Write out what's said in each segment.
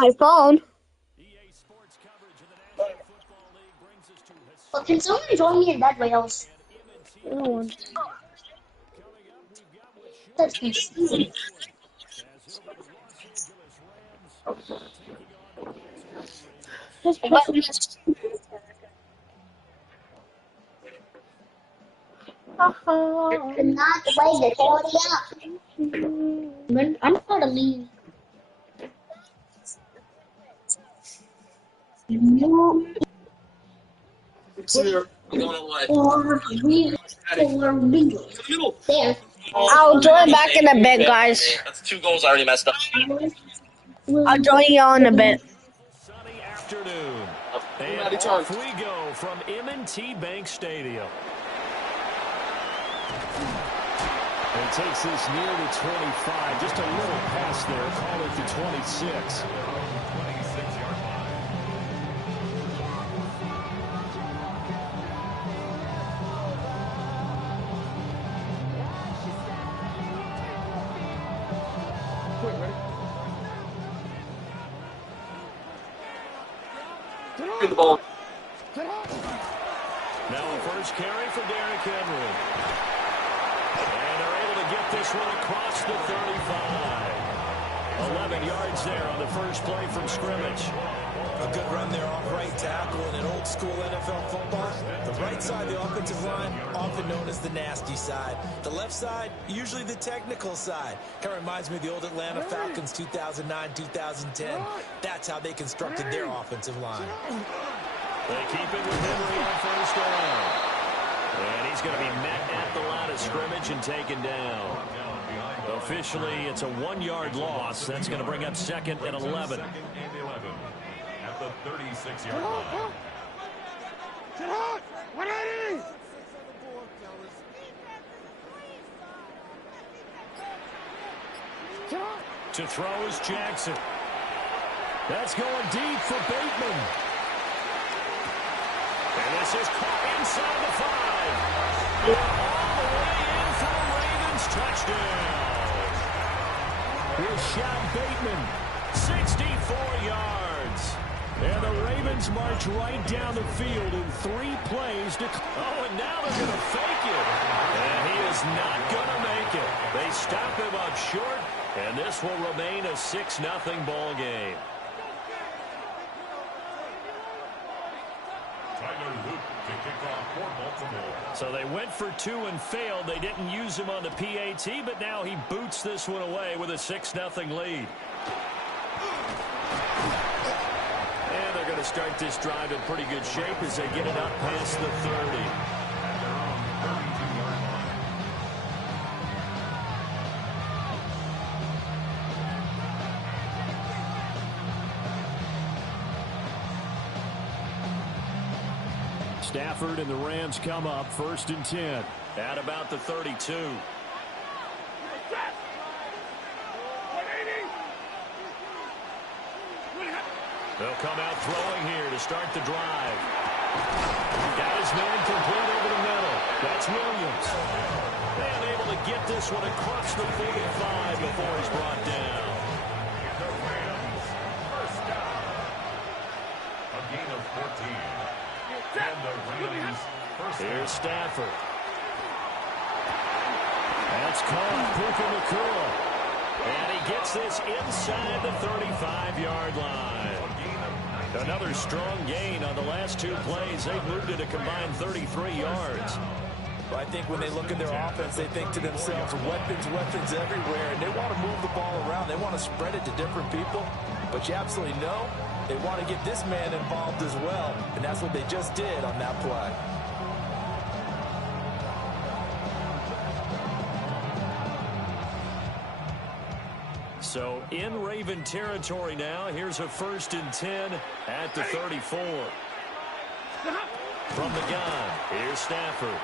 my phone. But can someone join me in that way else? Oh, That's insane. just But not wait the 40 up. I'm gonna leave. No, Here, we're going away. or we there. I'll join back in a bit, guys. That's 2 goals I already messed up. I'll join you all in a bit. Sunny afternoon. And Ready, off we go from M&T Bank Stadium. It takes this near the 25. Just a little pass there. Call it the 26. The ball. Now a first carry for Derrick Henry. And they're able to get this one across the 35. 11 yards there on the first play from scrimmage. A good run there off right tackle in an old school NFL football. The right side of the offensive line, often known as the nasty side. The left side, usually the technical side. Kind of reminds me of the old Atlanta Falcons 2009, 2010. That's how they constructed their offensive line. They keep it with Henry on first down. And he's going to be met at the line of scrimmage and taken down. Officially, it's a 1-yard loss. That's going to bring up 2nd and 11. At the 36-yard line. Get out! 180! To throw is Jackson. That's going deep for Bateman. And this is caught inside the 5. All the way in for the Ravens touchdown. Rashad Bateman, 64 yards. And the Ravens march right down the field in 3 plays. Oh, and now they're going to fake it. And he is not going to make it. They stop him up short, and this will remain a 6-0 ball game. So they went for 2 and failed. They didn't use him on the PAT, but now he boots this one away with a 6-0 lead. And they're going to start this drive in pretty good shape as they get it up past the 30. Stafford and the Rams come up 1st and 10 at about the 32. They'll come out throwing here to start the drive. Got his man complete over the middle. That's Williams. And able to get this one across the 45 before he's brought down. A gain of 14. And the Ravens first. Here's Stafford. That's caught. Puka Nacua. And he gets this inside the 35-yard line. Another strong gain on the last 2 plays. They've moved it a combined 33 yards. But I think when they look at their offense, they think to themselves, weapons, weapons everywhere, and they want to move the ball around. They want to spread it to different people. But you absolutely know they want to get this man involved as well, and that's what they just did on that play. So in Raven territory now. Here's a 1st and 10 at the 34. From the gun, here's Stafford.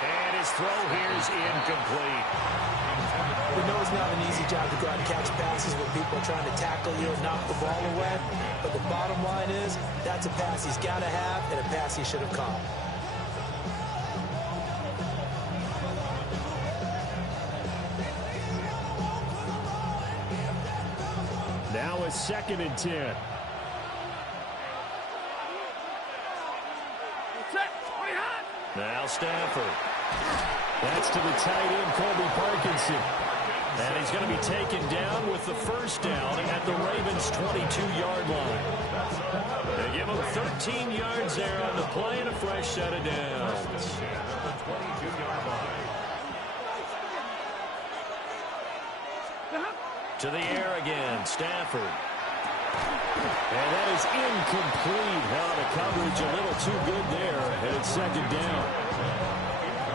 And his throw here is incomplete. We know it's not an easy job to go out and catch passes when people are trying to tackle you and knock the ball away. But the bottom line is, that's a pass he's got to have and a pass he should have caught. Now a 2nd and 10. Now Stafford. That's to the tight end, Colby Parkinson. And he's going to be taken down with the first down at the Ravens' 22-yard line. They give him 13 yards there on the play and a fresh set of downs. To the air again, Stafford. And that is incomplete. Now the coverage a little too good there, and it's 2nd down.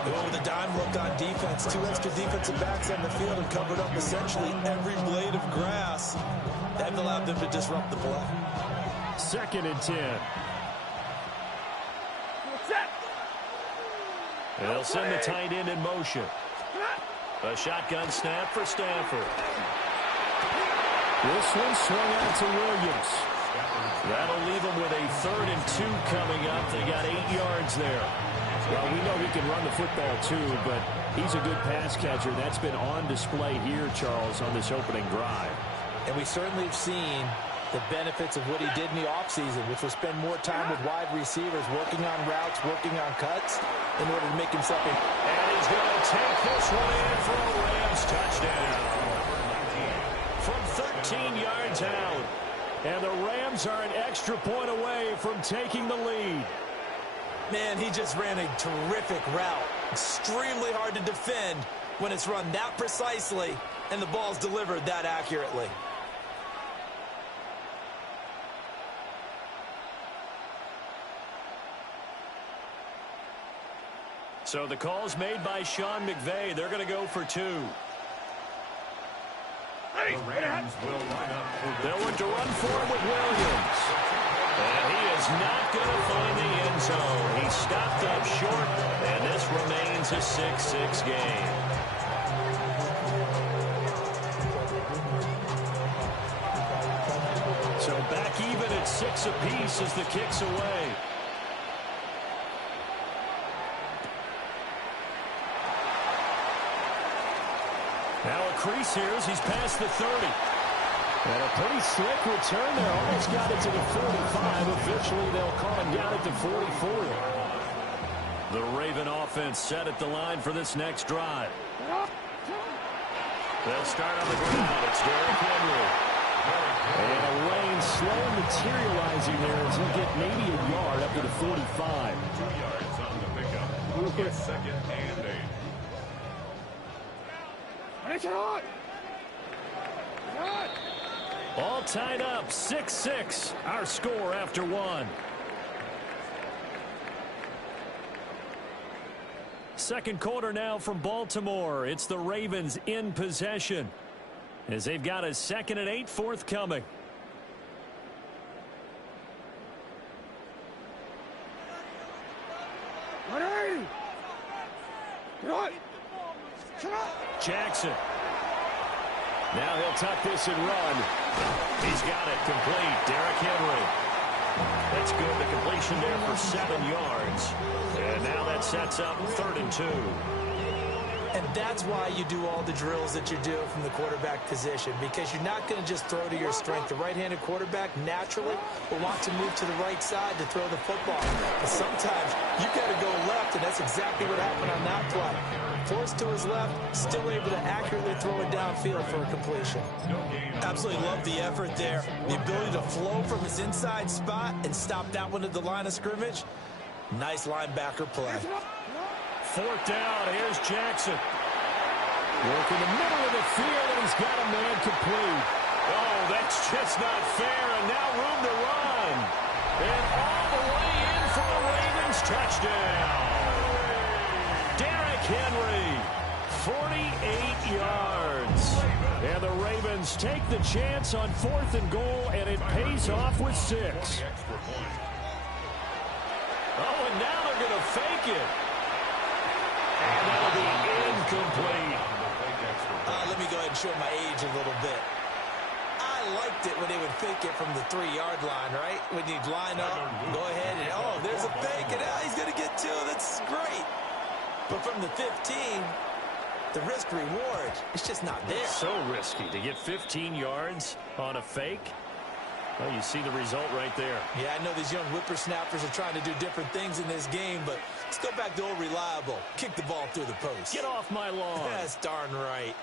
Oh, the dime look on defense. 2 extra defensive backs on the field and covered up essentially every blade of grass. That allowed them to disrupt the play. 2nd and 10. And they'll send the tight end in motion. A shotgun snap for Stafford. This one swung out to Williams. That'll leave them with a 3rd and 2 coming up. They got 8 yards there. Well, we know he can run the football too, but he's a good pass catcher. That's been on display here, Charles, on this opening drive. And we certainly have seen the benefits of what he did in the offseason, which was spend more time with wide receivers, working on routes, working on cuts, in order to make himself a... And he's going to take this one in for a Rams touchdown. From 13 yards out. And the Rams are an extra point away from taking the lead. Man, he just ran a terrific route. Extremely hard to defend when it's run that precisely and the ball's delivered that accurately. So the call's made by Sean McVay. They're going to go for 2. The Rams will line up. They'll look to run for it with Williams. And he is not going to find the end zone. He stopped up short, and this remains a 6-6 game. So back even at 6 apiece as the kick's away. Now a crease here as he's past the 30. And a pretty slick return there. Almost got it to the 45. Eventually they'll call him down at the 44. The Raven offense set at the line for this next drive. They'll start on the ground. It's Derrick Henry. And a rain slow materializing there as he'll get maybe a yard up to the 45. 2 yards on the pickup. It's 2nd and 8. All tied up, 6-6, our score after 1. Second quarter now from Baltimore. It's the Ravens in possession as they've got a 2nd and 8 forthcoming. Jackson. Now he'll tuck this and run. He's got it complete. Derrick Henry. That's good. The completion there for 7 yards. And now that sets up 3rd and 2. And that's why you do all the drills that you do from the quarterback position, because you're not going to just throw to your strength. The right-handed quarterback naturally will want to move to the right side to throw the football. But sometimes you got to go left, and that's exactly what happened on that play. Forced to his left, still able to accurately throw it downfield for a completion. Absolutely love the effort there. The ability to flow from his inside spot and stop that one at the line of scrimmage. Nice linebacker play. 4th down. Here's Jackson. Work in the middle of the field, and he's got a man complete. Oh, that's just not fair, and now room to run. And all the way in for a Ravens touchdown. Derrick Henry, 48 yards. And the Ravens take the chance on 4th and goal, and it pays off with 6. Oh, and now they're going to fake it. And that'll be incomplete. Let me go ahead and show my age a little bit. I liked it when they would fake it from the 3-yard line, right? When you'd line up, go ahead, and oh, there's a fake, and he's going to get 2. That's great. But from the 15, the risk reward is just not there. So risky to get 15 yards on a fake. Well, you see the result right there. Yeah, I know these young whippersnappers are trying to do different things in this game, but let's go back to old reliable. Kick the ball through the post. Get off my lawn. That's darn right.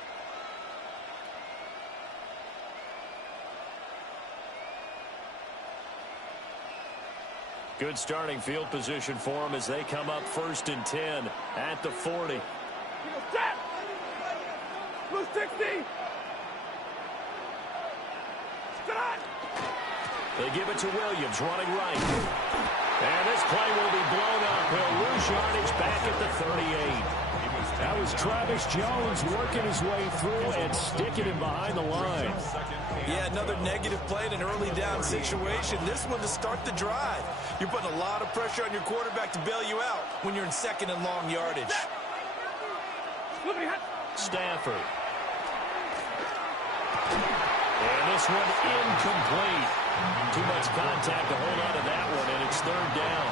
Good starting field position for them as they come up 1st and 10 at the 40. Blue 60. They give it to Williams, running right. And this play will be blown up. He'll lose yardage back at the 38. That was Travis Jones working his way through and sticking him behind the line. Yeah, another negative play in an early down situation. This one to start the drive. You're putting a lot of pressure on your quarterback to bail you out when you're in 2nd and long yardage. Stafford. And this one incomplete. Too much contact to hold on to that one, and it's 3rd down.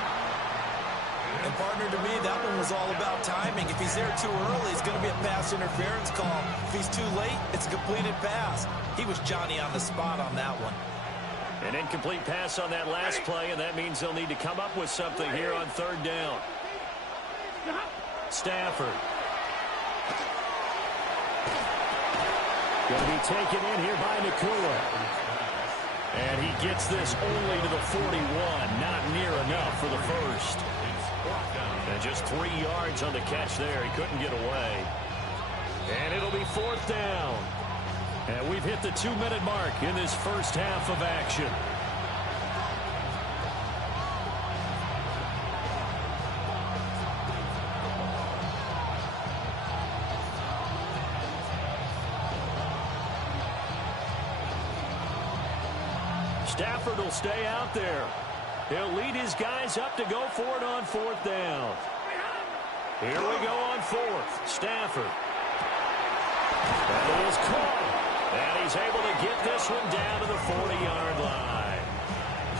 And, partner, to me, that one was all about timing. If he's there too early, it's going to be a pass interference call. If he's too late, it's a completed pass. He was Johnny on the spot on that one. An incomplete pass on that last play, and that means they'll need to come up with something here on 3rd down. Stafford. Going to be taken in here by Nakua. And he gets this only to the 41. Not near enough for the first. And just 3 yards on the catch there. He couldn't get away. And it'll be 4th down. And we've hit the 2-minute mark in this first half of action. Stafford will stay out there. He'll lead his guys up to go for it on 4th down. Here we go on 4th. Stafford. That is caught. And he's able to get this one down to the 40-yard line.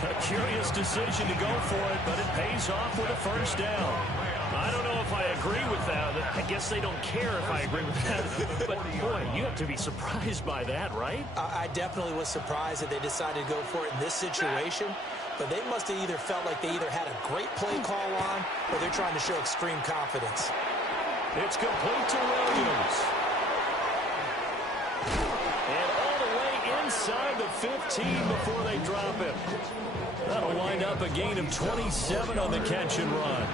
A curious decision to go for it, but it pays off with a 1st down. I don't know if I agree with that. I guess they don't care if I agree with that. But, boy, you have to be surprised by that, right? I definitely was surprised that they decided to go for it in this situation. But they must have either felt like they either had a great play call on or they're trying to show extreme confidence. It's complete to Williams. And all the way inside the 15 before they drop him. That'll wind up a gain of 27 on the catch and run.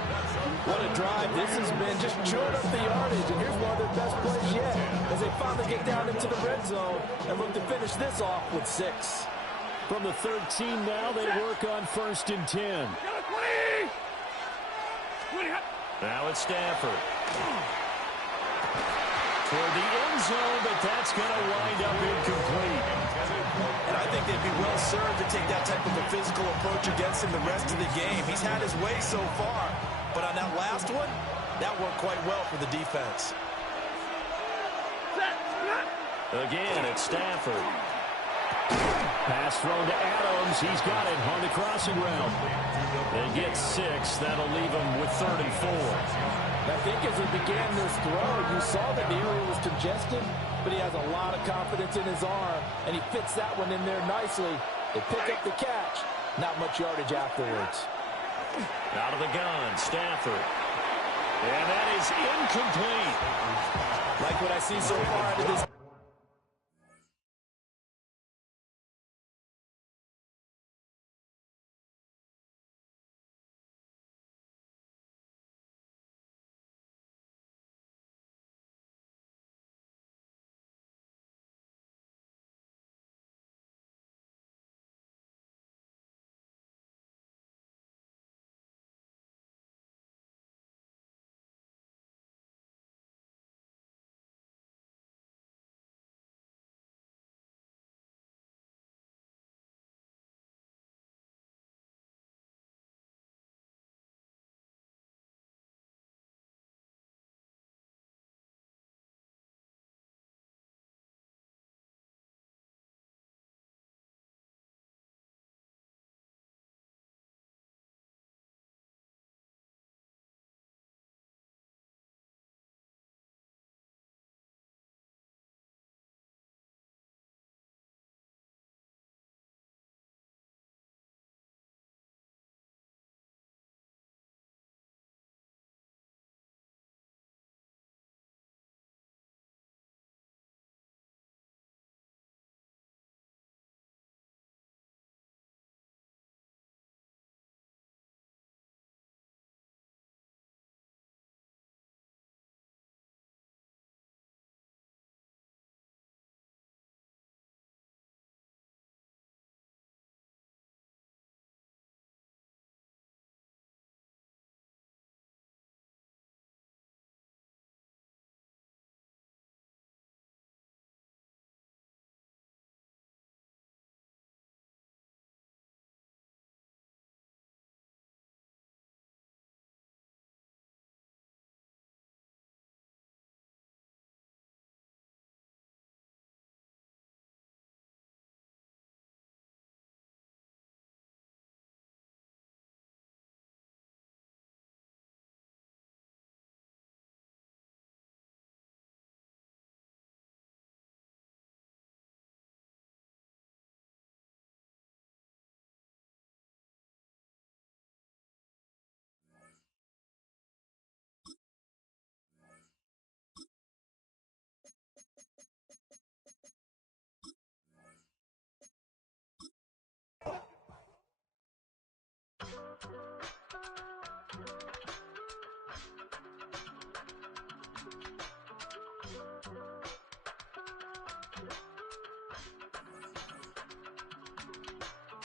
What a drive this has been. Just chewing up the yardage. And here's one of their best plays yet as they finally get down into the red zone and look to finish this off with 6. From the 13 now, they work on 1st and 10. Now it's Stafford. Toward the end zone, but that's going to wind up incomplete. And I think they'd be well served to take that type of a physical approach against him the rest of the game. He's had his way so far. But on that last one, that worked quite well for the defense. Again, it's Stafford. Pass thrown to Adams. He's got it on the crossing route. They get 6. That'll leave him with 34. I think as he began this throw, you saw that the area was congested, but he has a lot of confidence in his arm, and he fits that one in there nicely. They pick up the catch. Not much yardage afterwards. Out of the gun, Stafford. And that is incomplete. Like what I see so far out of this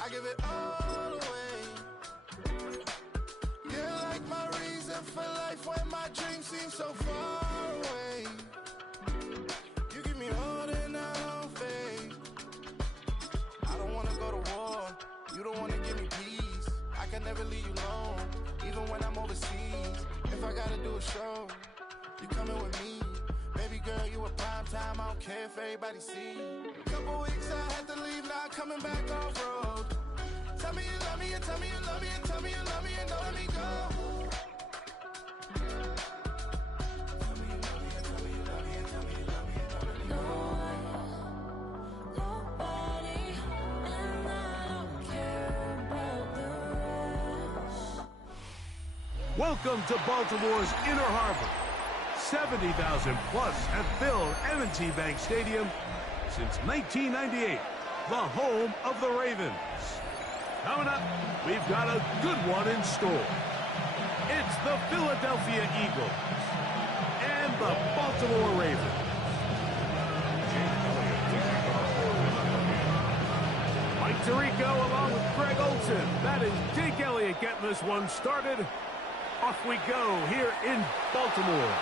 I give it all away. You're like my reason for life when my dreams seem so far away. You give me all that I don't fade. I don't wanna go to war. You don't wanna give me peace. I can never leave you alone, even when I'm overseas. If I gotta do a show, you coming with me. Baby girl, you a prime time. I don't care if everybody see. Couple weeks I had to leave, now I'm coming back off road. Tell me you love me, and tell me you love me, and tell me you love me, and don't let me go. Tell me you love me, and tell me you love me, and tell me you love me, and don't let me go. Nobody, and I don't care about the rest. Welcome to Baltimore's Inner Harbor. 70,000 plus have filled M&T Bank Stadium since 1998, the home of the Ravens. Coming up, we've got a good one in store. It's the Philadelphia Eagles and the Baltimore Ravens. Mike Tirico along with Greg Olson. That is Jake Elliott getting this one started. Off we go here in Baltimore.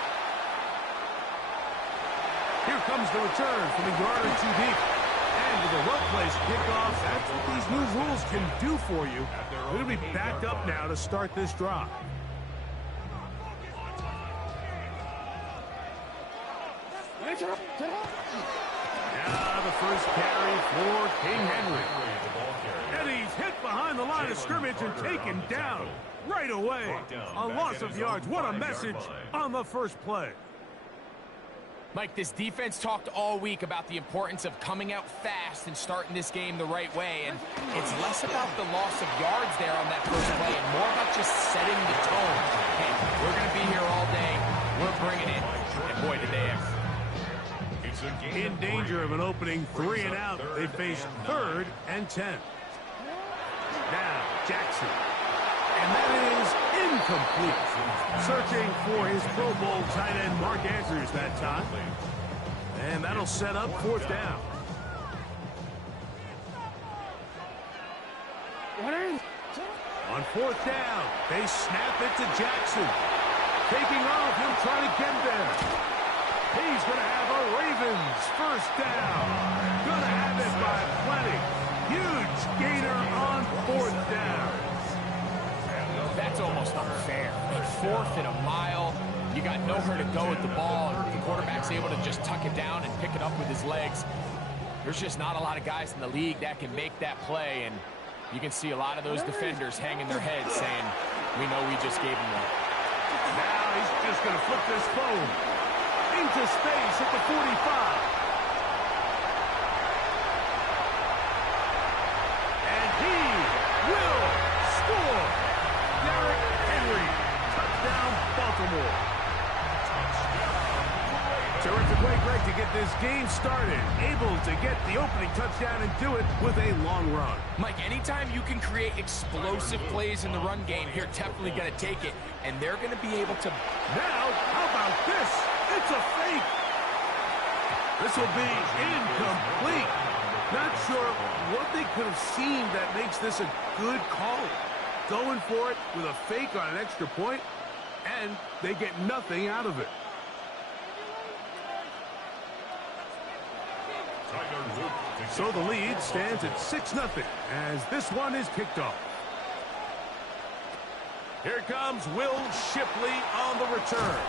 Here comes the return from a yard or two deep. And with a well-placed kickoff, that's what these new rules can do for you. We're going to be back up now to start this drive. Now the first carry for King Henry. And he's hit behind the line of scrimmage and taken down right away. A loss of yards. What a message on the first play. Mike, this defense talked all week about the importance of coming out fast and starting this game the right way, and it's less about the loss of yards there on that first play and more about just setting the tone. Hey, we're going to be here all day. We're bringing it. And boy, did they ever. In danger of an opening 3 and out, they face 3rd and 10. Now, Jackson. And that is incomplete. Searching for his Pro Bowl tight end Mark Andrews that time. And that'll set up 4th down. On 4th down, they snap it to Jackson. Taking off, he'll try to get there. He's going to have a Ravens first down. Going to have it by plenty. Huge gainer on 4th down. That's almost unfair. 4th and a mile. You got nowhere to go with the ball, and the quarterback's able to just tuck it down and pick it up with his legs. There's just not a lot of guys in the league that can make that play, and you can see a lot of those defenders hanging their heads saying, we know we just gave him one. Now he's just going to flip this phone into space at the 45. And he will score. Derrick Henry, touchdown Baltimore. Terrific way, Greg, to get this game started. Able to get the opening touchdown and do it with a long run. Mike, anytime you can create explosive plays in the run game, you're definitely going to take it. And they're going to be able to... Now, how about this? It's a fake. This will be incomplete. Not sure what they could have seen that makes this a good call. Going for it with a fake on an extra point, and they get nothing out of it. So the lead stands at 6-0 as this one is kicked off. Here comes Will Shipley on the return.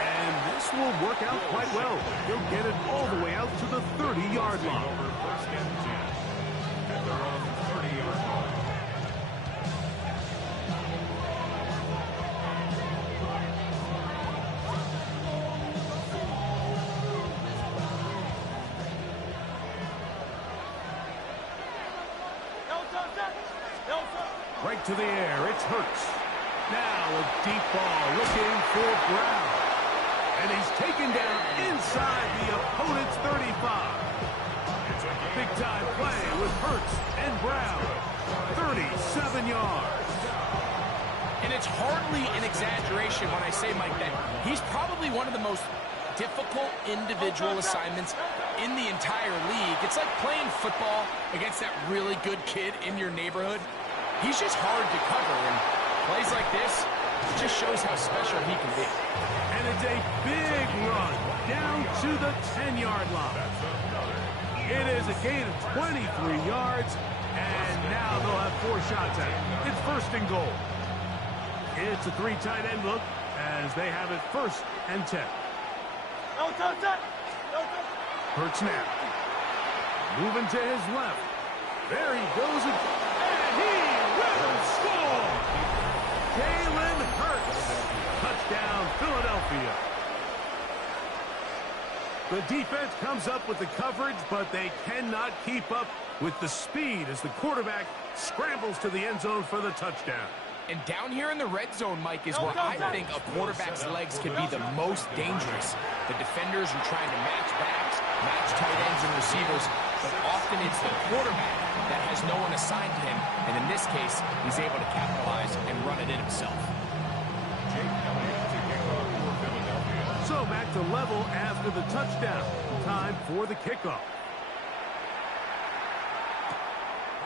And this will work out quite well. He'll get it all the way out to the 30-yard line. First and 10 at their own 30-yard line. Right to the air, it's Hurts. Now a deep ball looking for Brown. And he's taken down inside the opponent's 35. Big-time play with Hurts and Brown. 37 yards. And it's hardly an exaggeration when I say, Mike, that he's probably one of the most difficult individual assignments in the entire league. It's like playing football against that really good kid in your neighborhood. He's just hard to cover, and plays like this just shows how special he can be. And it's a big run down to the 10-yard line. It is a gain of 23 yards, and now they'll have 4 shots at it. It's 1st and goal. It's a 3 tight end look as they have it 1st and 10. Hurts now. Moving to his left. There he goes, and he will score! Jalen Hurts. Touchdown, Philadelphia. The defense comes up with the coverage, but they cannot keep up with the speed as the quarterback scrambles to the end zone for the touchdown. And down here in the red zone, Mike, is where I think a quarterback's legs can be the most dangerous. The defenders are trying to match backs, match tight ends and receivers, but often it's the quarterback that has no one assigned to him, and in this case, he's able to capitalize and run it in himself. So back to level after the touchdown. Time for the kickoff.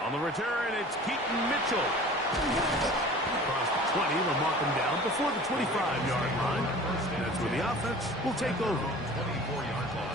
On the return, it's Keaton Mitchell. Across the 20, they'll mark him down before the 25-yard line. That's where the offense will take over. 24-yard line.